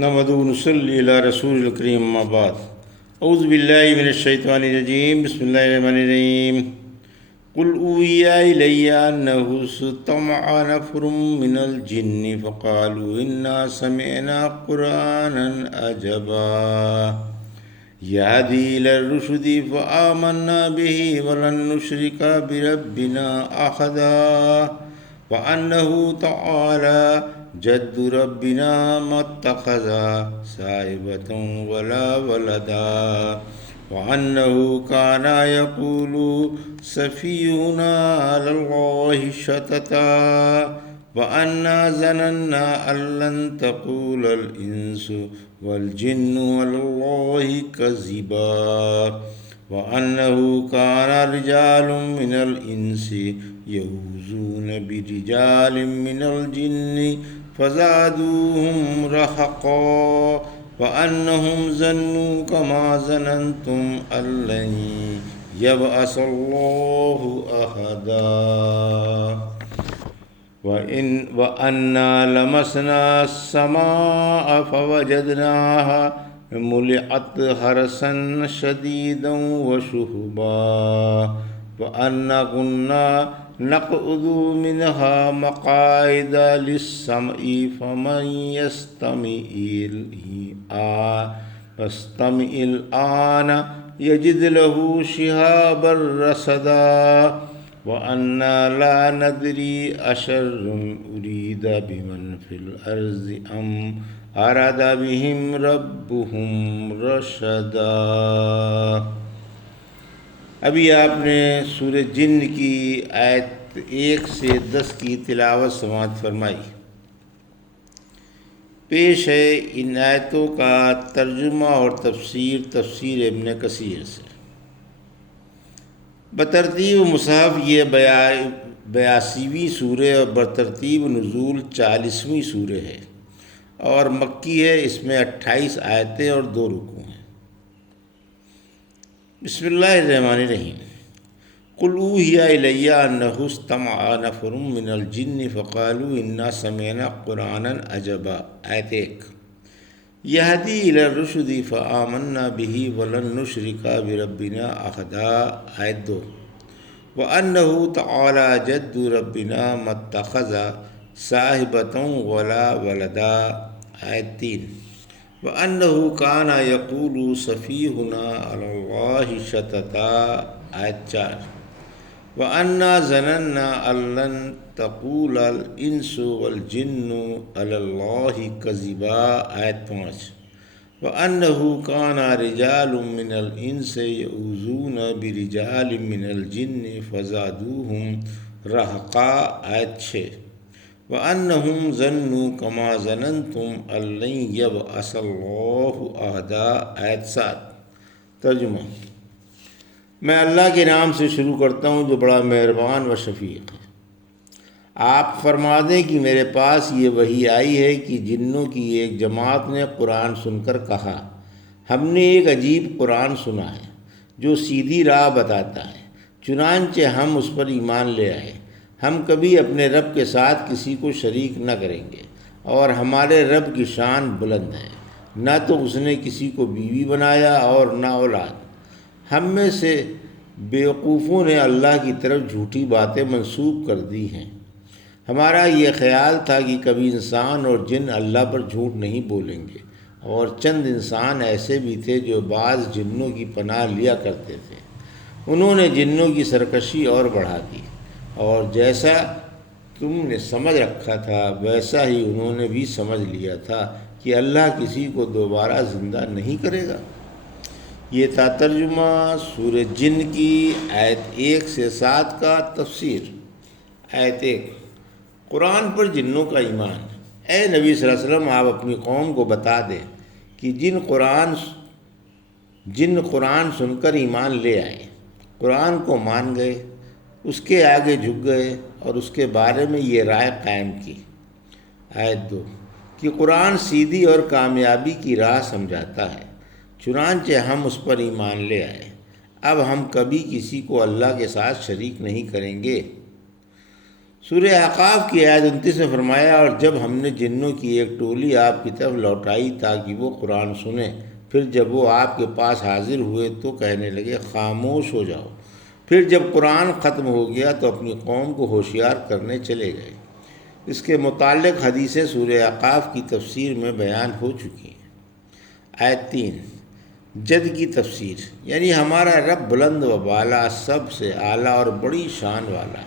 نحمدہ و نصلی علی رسول الکریم اما بعد اعوذ باللہ من الشیطان الرجیم بسم اللہ الرحمن الرحیم قل اوحی الی انہ استمع نفر من الجن فقالوا انا سمعنا قرآنا عجبا یہدی الی الرشد فآمنا به ولن نشرک بربنا احدا وانہ تعالی جد ربنا ما اتخذ صاحبة ولا ولدا وأنه كان يقول سفيهنا على الله شططا وأنا ظننا أن لن تقول الإنس والجن على الله كذبا وأنه كان رجال من الإنس يعوذون برجال من الجن فزادوهم رهقا وأنهم ظنوا كما ظننتم أن لن يبعث الله أحدا وأنا لمسنا السماء فوجدناها ملئت حرسا شديدا وشهبا وأنا كنا نقعد منها مقاعد للسمع فمن يستمع الآن يجد له شهابا رصدا وأنا لا ندري أشر أريد بمن في الأرض أم أراد بهم ربهم رشدا۔ ابھی آپ نے سورہ جن کی آیت 1 سے 10 کی تلاوت سماعت فرمائی۔ پیش ہے ان آیتوں کا ترجمہ اور تفسیر ابن کثیر سے۔ بترتیب مصحف یہ 82ویں سورہ اور برترتیب نزول 40ویں سورہ ہے اور مکی ہے۔ اس میں 28 آیتیں اور 2 رکوع ہیں۔ بسم اللہ الرحمن الرحیم۔ قل اوحی الی انہ استمع نفر من الجن فقالوا انا سمعنا قرآنا عجبا۔ آیت 1۔ یہدی الی الرشد فآمنا به ولن نشرک بربنا احدا۔ آیت 2۔ وانہ تعالی جد ربنا ما اتخذ صاحبة ولا ولدا۔ آیت 3۔ وَأَنَّهُ كَانَ يَقُولُ سَفِيهُنَا عَلَى اللَّهِ شَطَطًا۔ آیت 4۔ وَأَنَّا ظَنَنَّا أَن لَّن تَقُولَ الْإِنسُ وَالْجِنُّ عَلَى اللَّهِ كَذِبًا۔ آیت 5۔ وَأَنَّهُ كَانَ رِجَالٌ مِّنَ الْإِنسِ يَعُوذُونَ بِرِجَالٍ مِّنَ الْجِنِّ فَزَادُوهُمْ رَهَقًا۔ آیت 6۔ وَأَنَّهُمْ ظَنُّوا كَمَا ظَنَنتُمْ أَن لَّن يَبْعَثَ اللَّهُ أَحَدًا۔ آیت 7۔ ترجمہ۔ میں اللہ کے نام سے شروع کرتا ہوں جو بڑا مہربان و شفیق ہے۔ آپ فرما دیں کہ میرے پاس یہ وحی آئی ہے کہ جنوں کی ایک جماعت نے قرآن سن کر کہا، ہم نے ایک عجیب قرآن سنا ہے جو سیدھی راہ بتاتا ہے، چنانچہ ہم اس پر ایمان لے آئے۔ ہم کبھی اپنے رب کے ساتھ کسی کو شریک نہ کریں گے اور ہمارے رب کی شان بلند ہے، نہ تو اس نے کسی کو بیوی بنایا اور نہ اولاد۔ ہم میں سے بیوقوفوں نے اللہ کی طرف جھوٹی باتیں منسوب کر دی ہیں۔ ہمارا یہ خیال تھا کہ کبھی انسان اور جن اللہ پر جھوٹ نہیں بولیں گے، اور چند انسان ایسے بھی تھے جو بعض جنوں کی پناہ لیا کرتے تھے۔ انہوں نے جنوں کی سرکشی اور بڑھا دی، اور جیسا تم نے سمجھ رکھا تھا ویسا ہی انہوں نے بھی سمجھ لیا تھا کہ اللہ کسی کو دوبارہ زندہ نہیں کرے گا۔ یہ تھا ترجمہ سورہ جن کی آیت 1 سے 7 کا تفسیر۔ آیت 1۔ قرآن پر جنوں کا ایمان۔ اے نبی صلی اللہ علیہ وسلم، آپ اپنی قوم کو بتا دیں کہ جن قرآن سن کر ایمان لے آئے، قرآن کو مان گئے، اس کے آگے جھک گئے اور اس کے بارے میں یہ رائے قائم کی۔ آیت 2۔ کہ قرآن سیدھی اور کامیابی کی راہ سمجھاتا ہے، چنانچہ ہم اس پر ایمان لے آئے۔ اب ہم کبھی کسی کو اللہ کے ساتھ شریک نہیں کریں گے۔ سورہ احقاف کی آیت 29 میں فرمایا، اور جب ہم نے جنوں کی ایک ٹولی آپ کی طرف لوٹائی تاکہ وہ قرآن سنیں، پھر جب وہ آپ کے پاس حاضر ہوئے تو کہنے لگے خاموش ہو جاؤ۔ پھر جب قرآن ختم ہو گیا تو اپنی قوم کو ہوشیار کرنے چلے گئے۔ اس کے متعلق حدیثیں سورہ احقاف کی تفسیر میں بیان ہو چکی ہیں۔ آیت 3 جد کی تفسیر، یعنی ہمارا رب بلند و بالا، سب سے اعلیٰ اور بڑی شان والا ہے۔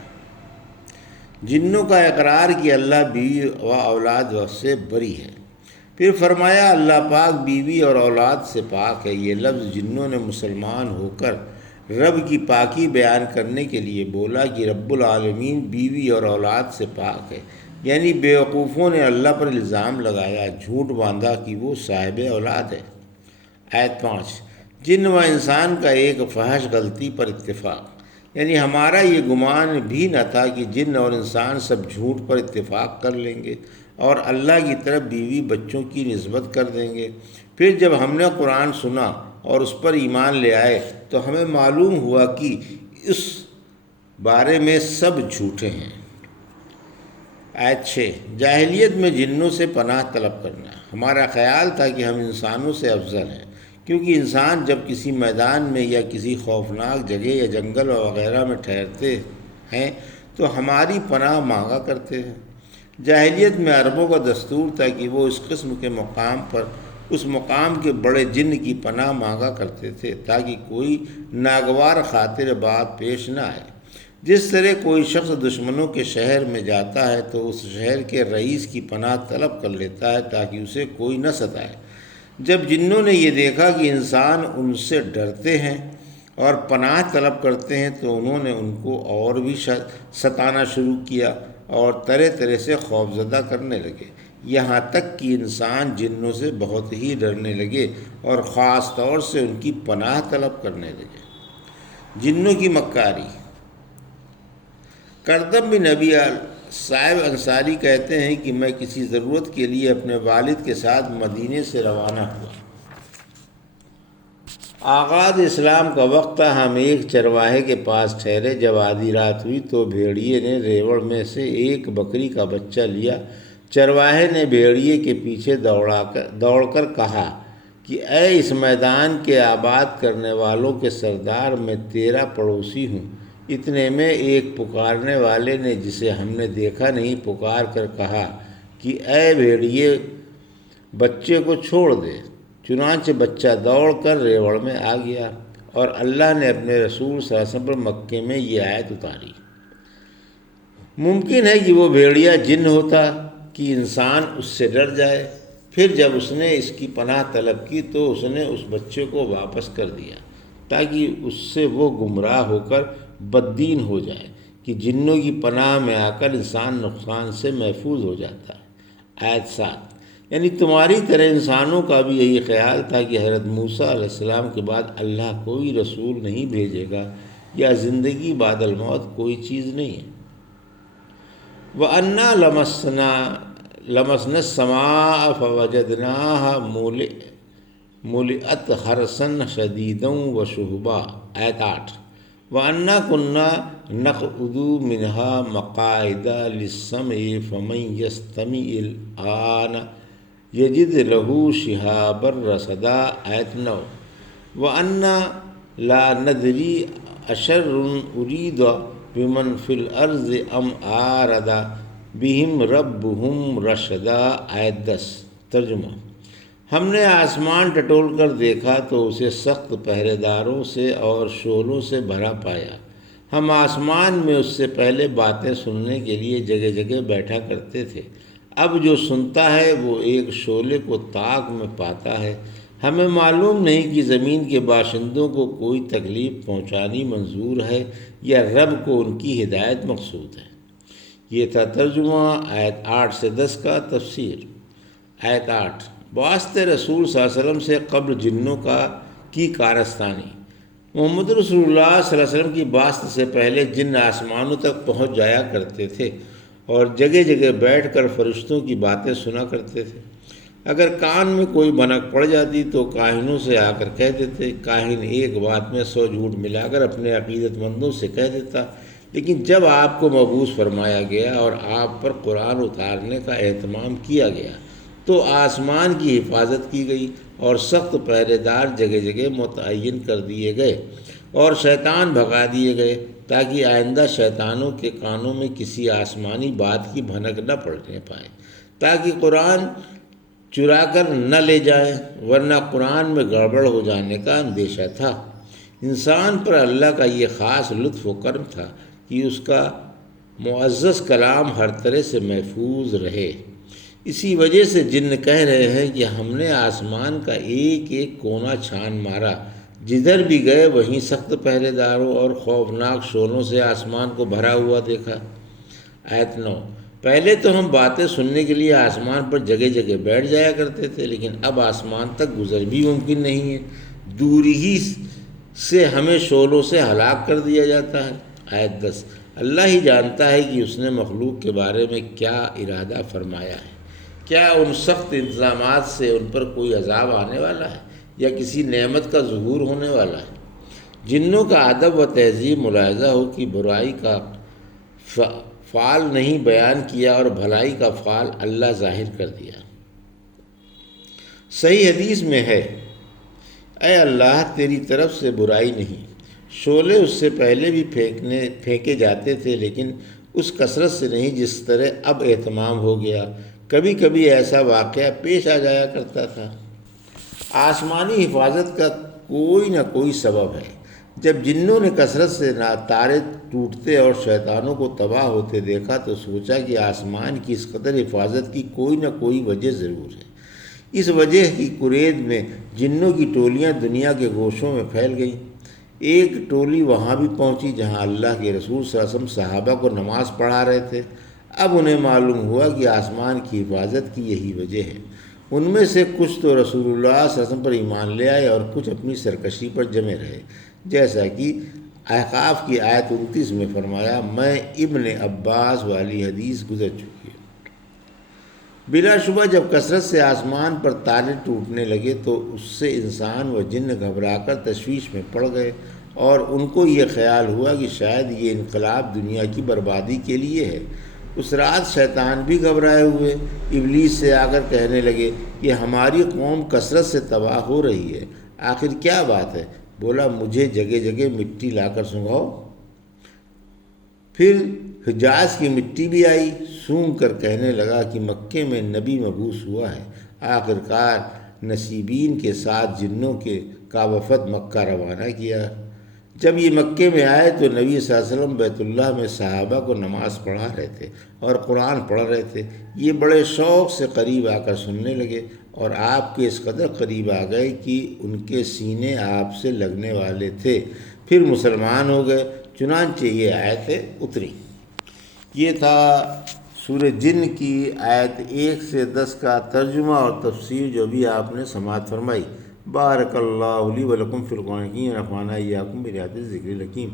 جنوں کا اقرار کہ اللہ بیوی و اولاد سے بری ہے۔ پھر فرمایا اللہ پاک بیوی اور اولاد سے پاک ہے۔ یہ لفظ جنوں نے مسلمان ہو کر رب کی پاکی بیان کرنے کے لیے بولا کہ رب العالمین بیوی اور اولاد سے پاک ہے، یعنی بیوقوفوں نے اللہ پر الزام لگایا، جھوٹ باندھا کہ وہ صاحب اولاد ہے۔ آیت 5 جن و انسان کا ایک فحش غلطی پر اتفاق، یعنی ہمارا یہ گمان بھی نہ تھا کہ جن اور انسان سب جھوٹ پر اتفاق کر لیں گے اور اللہ کی طرف بیوی بچوں کی نسبت کر دیں گے۔ پھر جب ہم نے قرآن سنا اور اس پر ایمان لے آئے تو ہمیں معلوم ہوا کہ اس بارے میں سب جھوٹے ہیں۔ آیت 6 جاہلیت میں جنوں سے پناہ طلب کرنا، ہمارا خیال تھا کہ ہم انسانوں سے افضل ہیں، کیونکہ انسان جب کسی میدان میں یا کسی خوفناک جگہ یا جنگل وغیرہ میں ٹھہرتے ہیں تو ہماری پناہ مانگا کرتے ہیں۔ جاہلیت میں عربوں کا دستور تھا کہ وہ اس قسم کے مقام پر اس مقام کے بڑے جن کی پناہ مانگا کرتے تھے تاکہ کوئی ناگوار خاطر بات پیش نہ آئے۔ جس طرح کوئی شخص دشمنوں کے شہر میں جاتا ہے تو اس شہر کے رئیس کی پناہ طلب کر لیتا ہے تاکہ اسے کوئی نہ ستائے۔ جب جنوں نے یہ دیکھا کہ انسان ان سے ڈرتے ہیں اور پناہ طلب کرتے ہیں تو انہوں نے ان کو اور بھی ستانا شروع کیا اور طرح طرح سے خوفزدہ کرنے لگے، یہاں تک کہ انسان جنوں سے بہت ہی ڈرنے لگے اور خاص طور سے ان کی پناہ طلب کرنے لگے۔ جنوں کی مکاری، کردم بن نبی صاحب انصاری کہتے ہیں کہ میں کسی ضرورت کے لیے اپنے والد کے ساتھ مدینے سے روانہ ہوا۔ آغاز اسلام کا وقت تھا۔ ہم ایک چرواہے کے پاس ٹھہرے۔ جب آدھی رات ہوئی تو بھیڑیے نے ریوڑ میں سے ایک بکری کا بچہ لیا۔ چرواہے نے بھیڑیے کے پیچھے دوڑ کر کہا کہ اے اس میدان کے آباد کرنے والوں کے سردار، میں تیرا پڑوسی ہوں۔ اتنے میں ایک پکارنے والے نے، جسے ہم نے دیکھا نہیں، پکار کر کہا کہ اے بھیڑیے، بچے کو چھوڑ دے۔ چنانچہ بچہ دوڑ کر ریوڑ میں آ گیا اور اللہ نے اپنے رسول صلی اللہ علیہ وسلم پر مکے میں یہ آیت اتاری۔ ممکن ہے کہ وہ بھیڑیا جن ہوتا کہ انسان اس سے ڈر جائے۔ پھر جب اس نے اس کی پناہ طلب کی تو اس نے اس بچے کو واپس کر دیا تاکہ اس سے وہ گمراہ ہو کر بددین ہو جائے کہ جنوں کی پناہ میں آ کر انسان نقصان سے محفوظ ہو جاتا ہے۔ آیت 7 یعنی تمہاری طرح انسانوں کا بھی یہی خیال تھا کہ حضرت موسیٰ علیہ السلام کے بعد اللہ کوئی رسول نہیں بھیجے گا یا زندگی بعد الموت کوئی چیز نہیں ہے۔ وَأَنَّا لَمَسْنَا السَّمَاءَ فَوَجَدْنَاهَا مُلِئَتْ حَرَسًا شَدِيدًا وَشُهُبًا۔ آیت 8 وَأَنَّا كُنَّا نَقْعُدُ مِنْهَا مَقَاعِدَ لِلسَّمْعِ فَمَنْ يَسْتَمِعِ الْآنَ يَجِدْ لَهُ شِهَابًا رَّصَدًا۔ آیت 9 وَأَنَّا لَا نَدْرِي أَشَرٌّ أُرِيدَ بِمَنْ فِي الْأَرْضِ أَمْ أَرَادَ بِهِمْ رَبُّهُمْ رَشَدًا۔ آیت 10 ترجمہ، ہم نے آسمان ٹٹول کر دیکھا تو اسے سخت پہرے داروں سے اور شعلوں سے بھرا پایا۔ ہم آسمان میں اس سے پہلے باتیں سننے کے لیے جگہ جگہ بیٹھا کرتے تھے، اب جو سنتا ہے وہ ایک شعلے کو طاق میں پاتا ہے۔ ہمیں معلوم نہیں کہ زمین کے باشندوں کو کوئی تکلیف پہنچانی منظور ہے یا رب کو ان کی ہدایت مقصود ہے۔ یہ تھا ترجمہ آیت 8 سے 10 کا۔ تفسیر آیت 8 بعثت رسول صلی اللہ علیہ وسلم سے قبل جنوں کی کارستانی۔ محمد رسول اللہ صلی اللہ علیہ وسلم کی بعثت سے پہلے جن آسمانوں تک پہنچ جایا کرتے تھے اور جگہ جگہ بیٹھ کر فرشتوں کی باتیں سنا کرتے تھے۔ اگر کان میں کوئی بھنک پڑ جاتی تو کاہنوں سے آ کر کہہ دیتے۔ کاہن ایک بات میں 100 جھوٹ ملا کر اپنے عقیدت مندوں سے کہہ دیتا، لیکن جب آپ کو مبعوث فرمایا گیا اور آپ پر قرآن اتارنے کا اہتمام کیا گیا تو آسمان کی حفاظت کی گئی اور سخت پہرے دار جگہ جگہ متعین کر دیے گئے اور شیطان بھگا دیے گئے تاکہ آئندہ شیطانوں کے کانوں میں کسی آسمانی بات کی بھنک نہ پڑنے پائے، تاکہ قرآن چرا کر نہ لے جائیں، ورنہ قرآن میں گڑبڑ ہو جانے کا اندیشہ تھا۔ انسان پر اللہ کا یہ خاص لطف و کرم تھا کہ اس کا معزز کلام ہر طرح سے محفوظ رہے۔ اسی وجہ سے جن کہہ رہے ہیں کہ ہم نے آسمان کا ایک ایک کونا چھان مارا، جدھر بھی گئے وہیں سخت پہرے داروں اور خوفناک شعلوں سے آسمان کو بھرا ہوا دیکھا۔ آیت 9۔ پہلے تو ہم باتیں سننے کے لیے آسمان پر جگہ جگہ بیٹھ جایا کرتے تھے، لیکن اب آسمان تک گزر بھی ممکن نہیں ہے، دور ہی سے ہمیں شعلوں سے ہلاک کر دیا جاتا ہے۔ آیت 10۔ اللہ ہی جانتا ہے کہ اس نے مخلوق کے بارے میں کیا ارادہ فرمایا ہے، کیا ان سخت انتظامات سے ان پر کوئی عذاب آنے والا ہے یا کسی نعمت کا ظہور ہونے والا ہے۔ جنوں کا ادب و تہذیب ملاحظہ ہو کہ برائی کا فعل نہیں بیان کیا اور بھلائی کا فعل اللہ ظاہر کر دیا۔ صحیح حدیث میں ہے، اے اللہ تیری طرف سے برائی نہیں، شعلے اس سے پہلے بھی پھینکے جاتے تھے لیکن اس کثرت سے نہیں جس طرح اب اہتمام ہو گیا۔ کبھی کبھی ایسا واقعہ پیش آ جایا کرتا تھا۔ آسمانی حفاظت کا کوئی نہ کوئی سبب ہے۔ جب جنوں نے کثرت سے تارے ٹوٹتے اور شیطانوں کو تباہ ہوتے دیکھا تو سوچا کہ آسمان کی اس قدر حفاظت کی کوئی نہ کوئی وجہ ضرور ہے۔ اس وجہ کی کرید میں جنوں کی ٹولیاں دنیا کے گوشوں میں پھیل گئیں۔ ایک ٹولی وہاں بھی پہنچی جہاں اللہ کے رسول صلی اللہ علیہ وسلم صحابہ کو نماز پڑھا رہے تھے۔ اب انہیں معلوم ہوا کہ آسمان کی حفاظت کی یہی وجہ ہے۔ ان میں سے کچھ تو رسول اللہ صلی اللہ علیہ وسلم پر ایمان لے آئے اور کچھ اپنی سرکشی پر جمے رہے، جیسا کہ احقاف کی آیت 29 میں فرمایا، میں ابن عباس والی حدیث گزر چکی ہے۔ بلا شبہ جب کثرت سے آسمان پر تارے ٹوٹنے لگے تو اس سے انسان و جن گھبرا کر تشویش میں پڑ گئے اور ان کو یہ خیال ہوا کہ شاید یہ انقلاب دنیا کی بربادی کے لیے ہے۔ اس رات شیطان بھی گھبرائے ہوئے ابلیس سے آ کر کہنے لگے کہ ہماری قوم کثرت سے تباہ ہو رہی ہے، آخر کیا بات ہے؟ بولا، مجھے جگہ جگہ مٹی لا کر سونگھاؤ۔ پھر حجاز کی مٹی بھی آئی، سونگھ کر کہنے لگا کہ مکے میں نبی مبعوث ہوا ہے۔ آخرکار نصیبین کے ساتھ جنوں کا وفد مکہ روانہ کیا۔ جب یہ مکے میں آئے تو نبی صلی اللہ علیہ وسلم بیت اللہ میں صحابہ کو نماز پڑھا رہے تھے اور قرآن پڑھ رہے تھے۔ یہ بڑے شوق سے قریب آ کر سننے لگے اور آپ کے اس قدر قریب آ گئے کہ ان کے سینے آپ سے لگنے والے تھے، پھر مسلمان ہو گئے۔ چنانچہ یہ آیتیں اتری۔ یہ تھا سورہ جن کی آیت 1 سے 10 کا ترجمہ اور تفسیر جو بھی آپ نے سماعت فرمائی۔ بارک اللہ لی و لکم فی القرآن الحکیم ونفعنی وایاکم بآیات الذکر الحکیم۔